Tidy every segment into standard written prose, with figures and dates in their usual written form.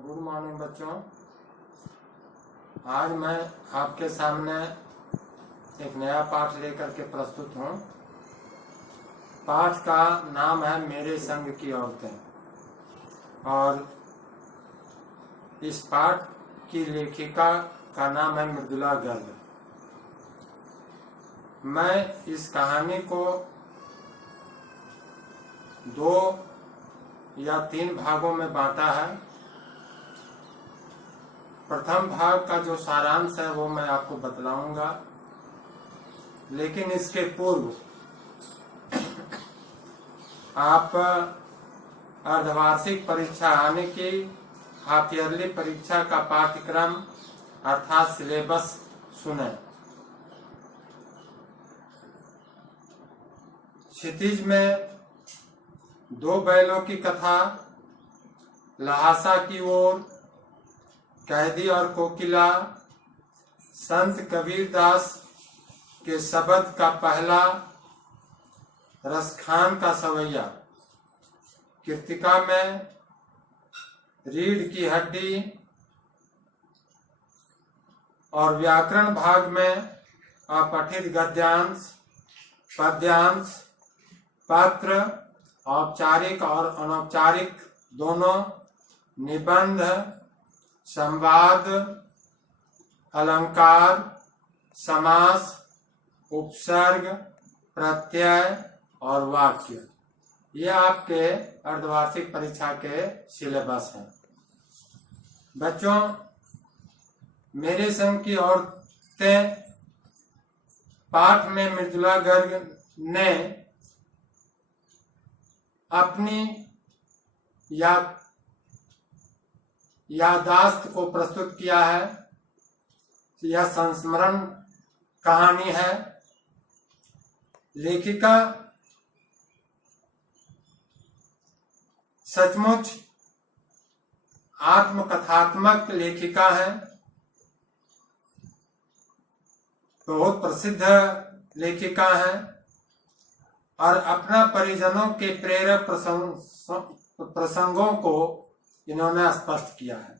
Good morning बच्चों। आज मैं आपके सामने एक नया पाठ लेकर के प्रस्तुत हूँ। पाठ का नाम है मेरे संग की औरतें और इस पाठ की लेखिका का नाम है मृदुला गर्ग। मैं इस कहानी को 2 या 3 भागों में बांटा है। प्रथम भाग का जो सारांश है वो मैं आपको बतलाऊंगा, लेकिन इसके पूर्व आप अर्धवार्षिक परीक्षा आने की हाफ ईयरली परीक्षा का पाठ्यक्रम अर्थात सिलेबस सुने। क्षितिज में 2 बैलों की कथा, लहासा की ओर, कैदी और कोकिला, संत कबीरदास के शब्द का पहला, रसखान का सवैया, कृतिका में रीढ़ की हड्डी और व्याकरण भाग में अपठित गद्यांश, पद्यांश, पत्र, औपचारिक और अनौपचारिक दोनों, निबंध, संवाद, अलंकार, समास, उपसर्ग, प्रत्यय और वाक्य, ये आपके अर्धवार्षिक परीक्षा के सिलेबस हैं। बच्चों, मेरे संग की औरतें पाठ में मृदुला गर्ग ने अपनी यादाश्त को प्रस्तुत किया है। यह संस्मरण कहानी है। लेखिका सचमुच आत्मकथात्मक लेखिका है, बहुत प्रसिद्ध लेखिका है और अपना परिजनों के प्रेरक प्रसंगों को इन्होंने स्पष्ट किया है।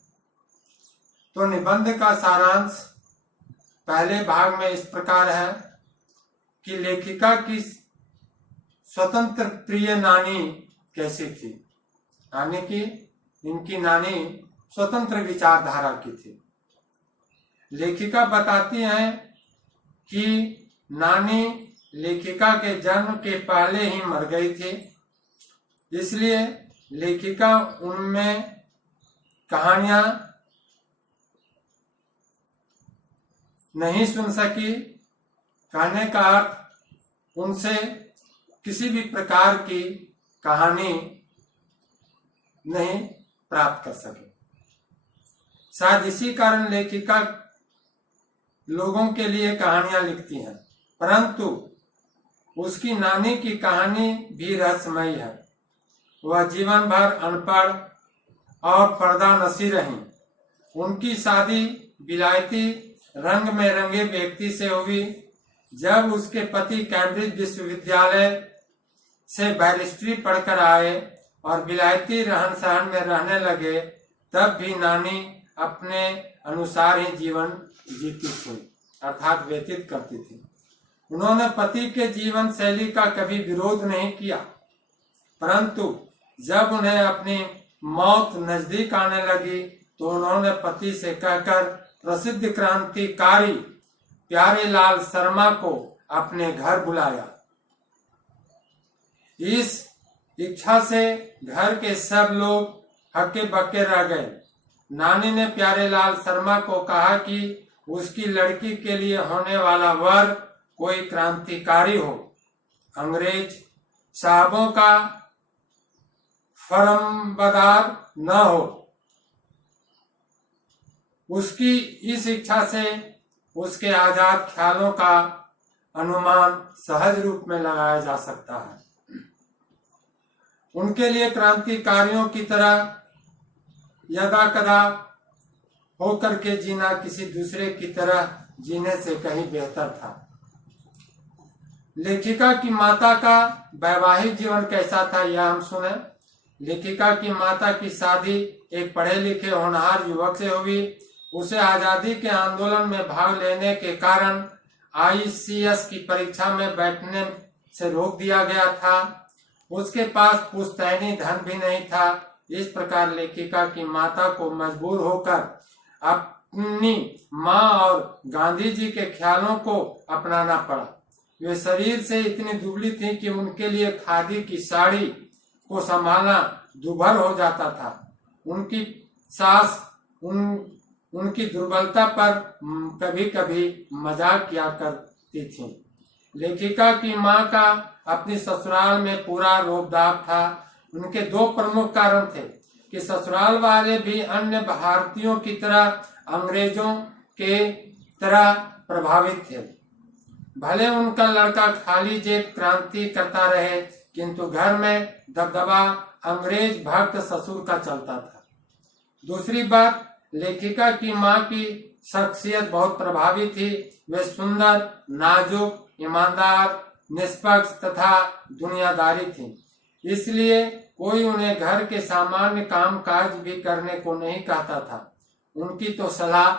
तो निबंध का सारांश पहले भाग में इस प्रकार है कि लेखिका की स्वतंत्र प्रिय नानी कैसी थी, यानी कि इनकी नानी स्वतंत्र विचारधारा की थी। लेखिका बताती हैं कि नानी लेखिका के जन्म के पहले ही मर गई थी, इसलिए लेखिका उनमें कहानियां नहीं सुन सकी। कहने का अर्थ उनसे किसी भी प्रकार की कहानी नहीं प्राप्त कर सके। शायद इसी कारण लेखिका लोगों के लिए कहानियां लिखती हैं, परंतु उसकी नानी की कहानी भी रहस्यमयी है। वह जीवन भर अनपढ़ और पर्दानशी रही। उनकी शादी विलायती रंग में रंगे व्यक्ति से हुई। जब उसके पति कैम्ब्रिज विश्वविद्यालय से बैरिस्ट्री पढ़कर आए और विलायती रहन सहन में रहने लगे, तब भी नानी अपने अनुसार ही जीवन जीती थी, अर्थात व्यतीत करती थी। उन्होंने पति के जीवन शैली का कभी विरोध नहीं किया, परंतु जब उन्हें अपनी मौत नजदीक आने लगी तो उन्होंने पति से कहकर प्रसिद्ध क्रांतिकारी प्यारेलाल शर्मा को अपने घर बुलाया। इस इच्छा से घर के सब लोग हक्के बक्के रह गए। नानी ने प्यारेलाल शर्मा को कहा कि उसकी लड़की के लिए होने वाला वर कोई क्रांतिकारी हो, अंग्रेज साहबों का फरमाबरदार न हो। उसकी इस इच्छा से उसके आजाद ख्यालों का अनुमान सहज रूप में लगाया जा सकता है। उनके लिए क्रांतिकारियों की तरह यदा कदा होकर के जीना किसी दूसरे की तरह जीने से कहीं बेहतर था। लेखिका की माता का वैवाहिक जीवन कैसा था, यह हम सुने। लेखिका की माता की शादी एक पढ़े लिखे होनहार युवक से हुई। उसे आजादी के आंदोलन में भाग लेने के कारण ICS की परीक्षा में बैठने से रोक दिया गया था। उसके पास पुश्तैनी धन भी नहीं था। इस प्रकार लेखिका की माता को मजबूर होकर अपनी माँ और गांधी जी के ख्यालों को अपनाना पड़ा। वे शरीर से इतनी दुबली थी कि उनके लिए खादी की साड़ी को संभालना दुभर हो जाता था। उनकी सास उनकी दुर्बलता पर कभी कभी मजाक किया करती थी। लेखिका की माँ का अपनी ससुराल में पूरा रोब-दाब था। उनके दो प्रमुख कारण थे कि ससुराल वाले भी अन्य भारतीयों की तरह अंग्रेजों के तरह प्रभावित थे। भले उनका लड़का खाली जेब क्रांति करता रहे, किंतु घर में दबदबा अंग्रेज भक्त ससुर का चलता था। दूसरी बात, लेखिका की माँ की शख्सियत बहुत प्रभावी थी। वे सुंदर, नाजुक, ईमानदार, निष्पक्ष तथा दुनियादारी थी। इसलिए कोई उन्हें घर के सामान्य काम काज भी करने को नहीं कहता था। उनकी तो सलाह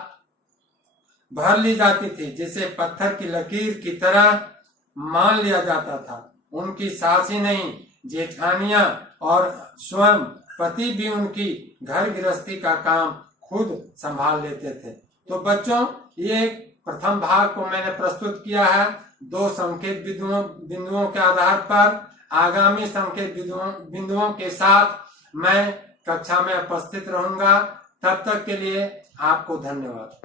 भर ली जाती थी, जिसे पत्थर की लकीर की तरह मान लिया जाता था। उनकी सास ही नहीं, जेठानियां और स्वयं पति भी उनकी घर गृहस्थी का काम खुद संभाल लेते थे। तो बच्चों, ये प्रथम भाग को मैंने प्रस्तुत किया है 2 संकेत बिंदुओं के आधार पर। आगामी संकेत बिंदुओं के साथ मैं कक्षा में उपस्थित रहूंगा। तब तक के लिए आपको धन्यवाद।